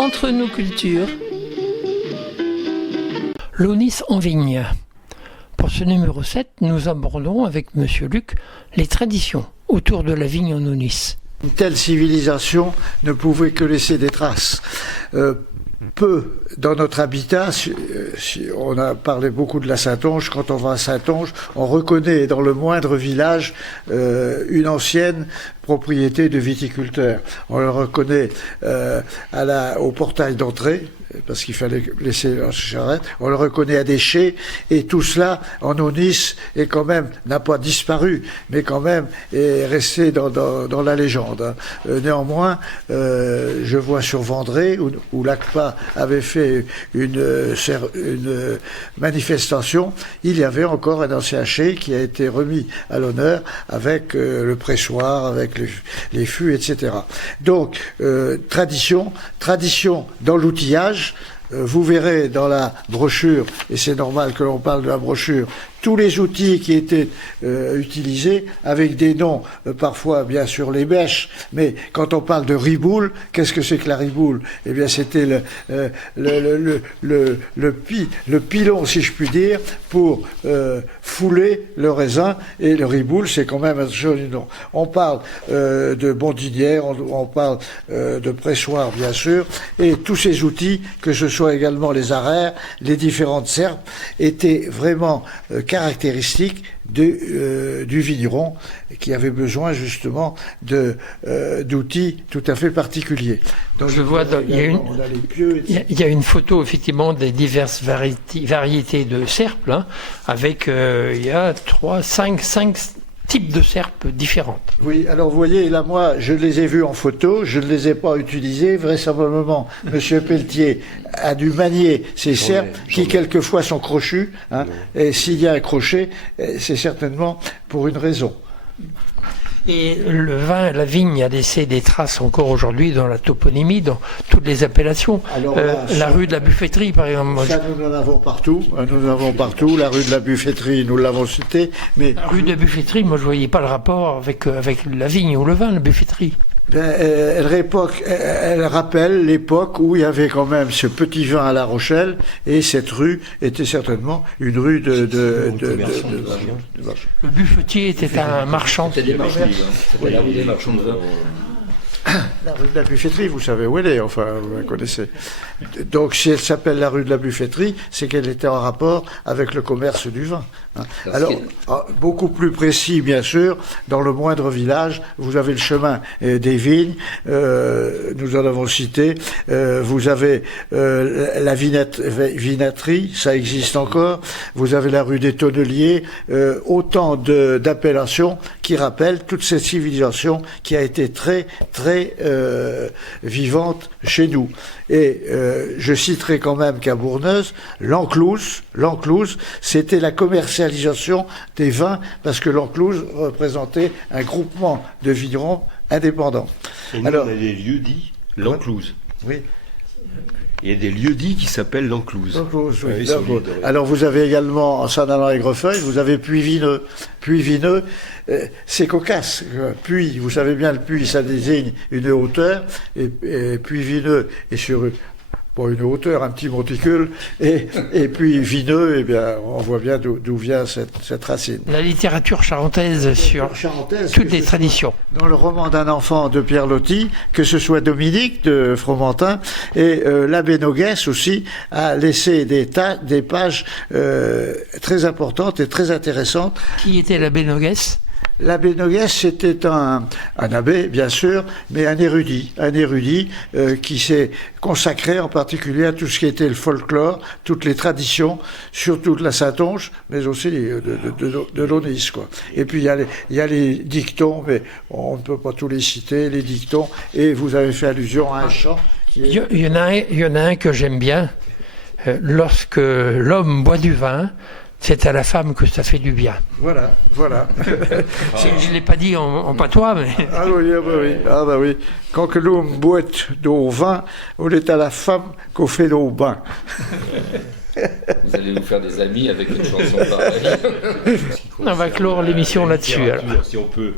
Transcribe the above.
Entre nos cultures. L'Aunis en vigne. Pour ce numéro 7, nous abordons avec Monsieur Luc les traditions autour de la vigne en Aunis. Une telle civilisation ne pouvait que laisser des traces. Peu dans notre habitat, on a parlé beaucoup de la Saintonge. Quand on va à Saintonge, on reconnaît dans le moindre village une ancienne propriété de viticulteur. On le reconnaît au portail d'entrée, parce qu'il fallait laisser la charrette. On le reconnaît à des chais, et tout cela en Aunis est quand même, n'a pas disparu, mais quand même est resté dans la légende. Néanmoins, je vois sur Vendrée, où l'ACPA avait fait une manifestation, il y avait encore un ancien chai qui a été remis à l'honneur avec le pressoir, avec les fûts, etc. Donc, tradition dans l'outillage. Vous verrez dans la brochure, et c'est normal que l'on parle de la brochure, tous les outils qui étaient utilisés, avec des noms, parfois bien sûr les bêches, mais quand on parle de riboule, qu'est-ce que c'est que la riboule? Eh bien c'était le pilon, si je puis dire, pour fouler le raisin, et le riboule, c'est quand même un joli nom. On parle de bondinière, on parle de pressoir, bien sûr, et tous ces outils, que ce soit également les arères, les différentes serpes, étaient vraiment caractéristiques du vigneron, qui avait besoin justement d'outils tout à fait particuliers. Donc, je vois, il y a une photo effectivement des diverses variétés de serpes, hein, avec il y a 5 types de serpes différentes. Oui, alors vous voyez, là moi, je les ai vus en photo, je ne les ai pas utilisés, vraisemblablement. Monsieur Pelletier a dû manier ces serpes qui quelquefois sont crochus, hein, et s'il y a un crochet, c'est certainement pour une raison. Et le vin, la vigne a laissé des traces encore aujourd'hui dans la toponymie, dans toutes les appellations. Alors, la rue de la Buffetterie, par exemple. Ça, nous en avons partout. Nous en avons partout. La rue de la Buffetterie, nous l'avons citée. Mais la rue de la Buffetterie, moi, je voyais pas le rapport avec la vigne ou le vin, la Buffetterie. Elle rappelle l'époque où il y avait quand même ce petit vin à La Rochelle, et cette rue était certainement une rue de Le buffetier était un marchand. C'était la rue des marchands de vin. La rue de la Buffetterie, vous savez où elle est, enfin, vous la connaissez. Donc, si elle s'appelle la rue de la Buffetterie, c'est qu'elle était en rapport avec le commerce du vin. Hein. Alors, beaucoup plus précis, bien sûr, dans le moindre village, vous avez le chemin des vignes, nous en avons cité, vous avez la vinatterie, ça existe encore, vous avez la rue des Tonneliers, autant d'appellations qui rappellent toute cette civilisation qui a été très vivante chez nous. Et je citerai quand même qu'à Bourneuse, l'encluse, c'était la commercialisation des vins, parce que l'encluse représentait un groupement de vignerons indépendants. Et nous, alors, on a des lieux dits l'encluse. Oui. Il y a des lieux-dits qui s'appellent l'encluse. Oui. Alors vous avez également, en s'en allant à Aigrefeuille, vous avez Puy-Vineux. Puy-Vineux, c'est cocasse. Puy, vous savez bien, le puits, ça désigne une hauteur, et Puy-Vineux est sur une hauteur, un petit monticule, et puis vineux, eh bien, on voit bien d'où vient cette racine. La littérature charentaise sur toutes les traditions. Dans le roman d'un enfant de Pierre Loti, que ce soit Dominique de Fromentin, et l'abbé Noguès aussi a laissé des pages très importantes et très intéressantes. Qui était l'abbé Noguès ? L'abbé Noguès, c'était un abbé, bien sûr, mais un érudit qui s'est consacré en particulier à tout ce qui était le folklore, toutes les traditions, surtout de la Saintonge, mais aussi de l'Aunis, quoi. Et puis il y a les dictons, mais on ne peut pas tous les citer, les dictons, et vous avez fait allusion à un chant qui est... Il y en a un que j'aime bien. Lorsque l'homme boit du vin, c'est à la femme que ça fait du bien. Voilà. Je ne l'ai pas dit en patois, mais... Ah oui. Quand que l'homme boit d'eau vin, on est à la femme qu'on fait d'eau bain. Vous allez vous faire des amis avec une chanson pareille. On va clore l'émission là-dessus. Si on peut...